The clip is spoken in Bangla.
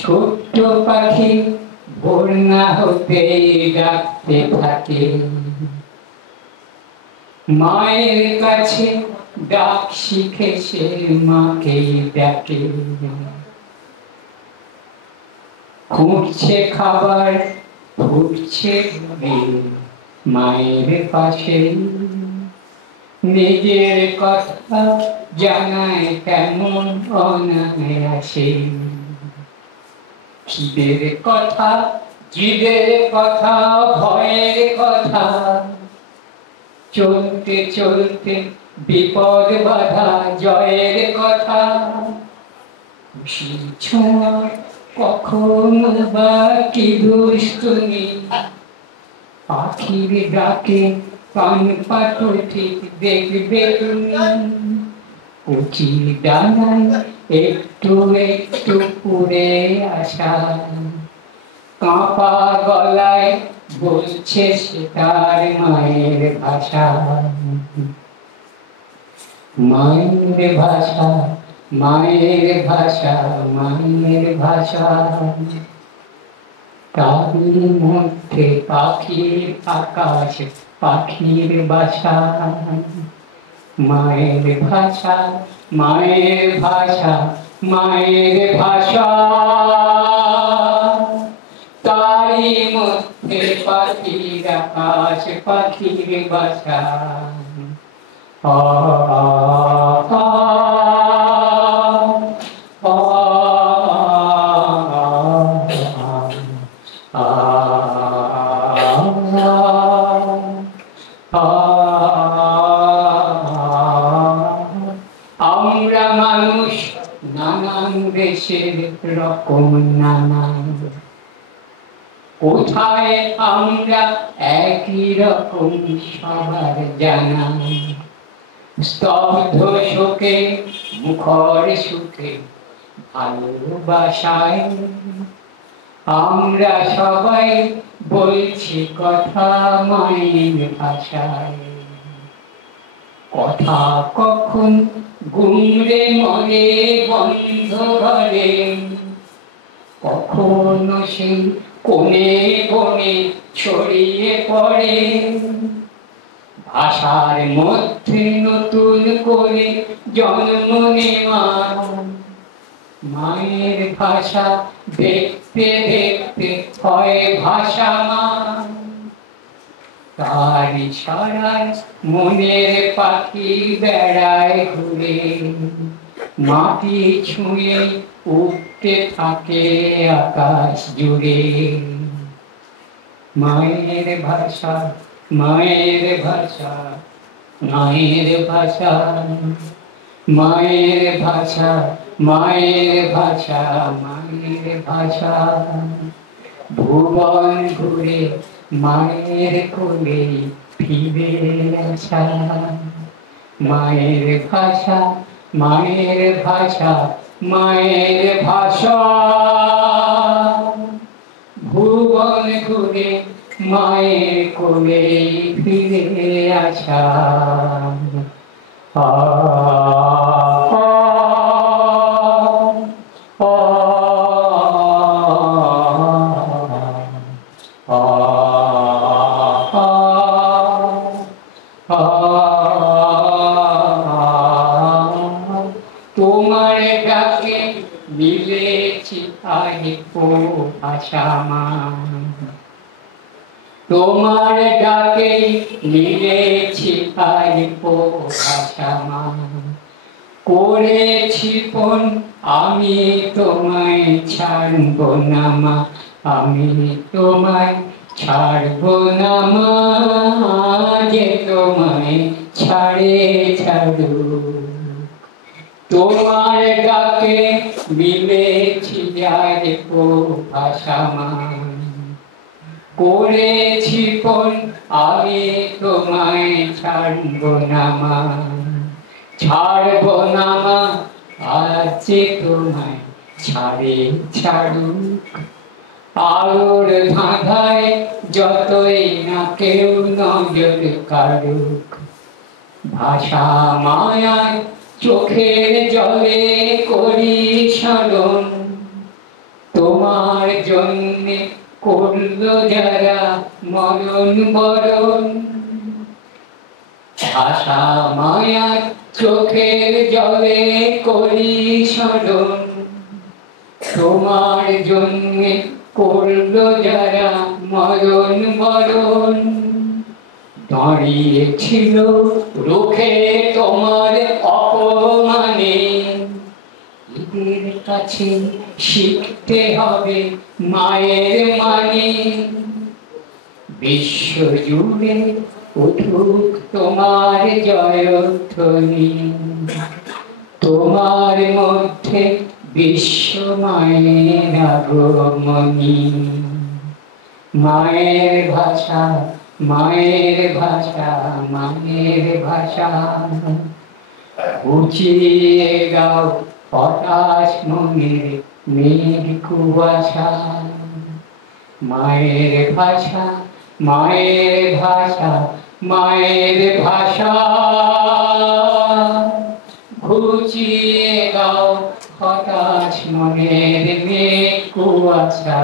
ছোট্ট পাখি ভোর না হতে ডাকতে থাকে, মায়ের কাছে ডাক শিখে সে মাকে ডাকে। খুঁজছে খাবার, ফুটছে মায়ের পাশে, নিজের কথা জানায় কেমন অনায়াসে। খিদের কথা, জিদের কথা, ভয়ের কথা, চলতে চলতে বিপদ বাধা জয়ের কথা। খুশির ছোঁয়া কখনো বা কি দুষ্টুমি, পাখির ডাকে কান পাতো ঠিক দেখবে তুমি। কচি ডানায় একটু একটু উড়ে আসা, কাঁপা গলায় বলছে সে তার মায়ের ভাষা। মায়ের ভাষা, মায়ের ভাষা, মায়ের ভাষা। তারই মধ্যে পাখির আকাশ, পাখির বাসা। মায়ের ভাষা, মায়ের ভাষা, মায়ের ভাষা। তারই মধ্যে পাখির আকাশ, পাখির বাসা। আ আ আমরা মানুষ নানান দেশের রকম নানান, কোথায় আমরা একই রকম সবার জানা। স্তব্ধ শোকে, মুখর সুখে, ভালোবাসায় আমরা সবাই বলছি কথা মায়ের ভাষায়। কথা কখন গুমরে মরে বন্ধ ঘরে, কখনো সেই কোণে কোণে ছড়িয়ে পড়ে। ভাষার মধ্যে নতুন করে জন্ম নেওয়া, মায়ের ভাষা দেখতে দেখতে হয় ভাষা মা। তার ইশারায় মনের পাখি বেড়ায় ঘুরে, মাটি ছুঁয়ে উঠতে থাকে আকাশ জুড়ে। মায়ের ভাষা, মায়ের ভাষা, মায়ের ভাষা। মায়ের ভাষা, মায়ের ভাষা, মায়ের ভাষা। ভুবন ঘুরে মায়ের কোলে ফিরে আসা। মায়ের ভাষা, মায়ের ভাষা, মায়ের ভাষা। ভুবন ঘুরে মায়ের কোলে ফিরে আসা। তোমার ডাকে মিলেছি আইকো ভাষা মা। তোমার ডাকে মিলেছি আইকো ভাষা মা। করেছি পণ আমি তোমায় ছাড়ব না মা, আমি তোমায় ছাড়ব না মা। যে তোমায় ছাড়ে ছাড়ু, তোমার ডাকে মিলেছি আইকো ভাষা মা। করেছি পণ আমি তোমায় ছাড়ব না মা, ছাড়ব না মা। আজ তোমায় ছাড়ে ছাড়ুক, আলোর ধাঁধায় যতই না কেউ নজর কাড়ুক। ভাষা মায়ায় চোখের জলে করি স্মরণ, করলো যারা মরণ বরণ, ভাষা মায়ার চোখের জলে করি স্মরণ, তোমার জন্যে করলো যারা মরণ বরণ, দাঁড়িয়েছিল রুখে তোমার অপমানে, এদের কাছে শিখতে হবে মায়ের মানে, বিশ্ব জুড়ে উঠুক তোমার জয়ধ্বনি, তোমার মধ্যে বিশ্ব মায়ের আগমনী, মায়ের ভাষা মায়ের ভাষা মায়ের ভাষা, উচিয়ে গাও হতাশ মনের মেঘ কুয়াশা, মায়ের ভাষা মায়ের ভাষা মায়ের ভাষা, ঘুচিয়ে গাও হতাশ মনের মেঘ কুয়াশা।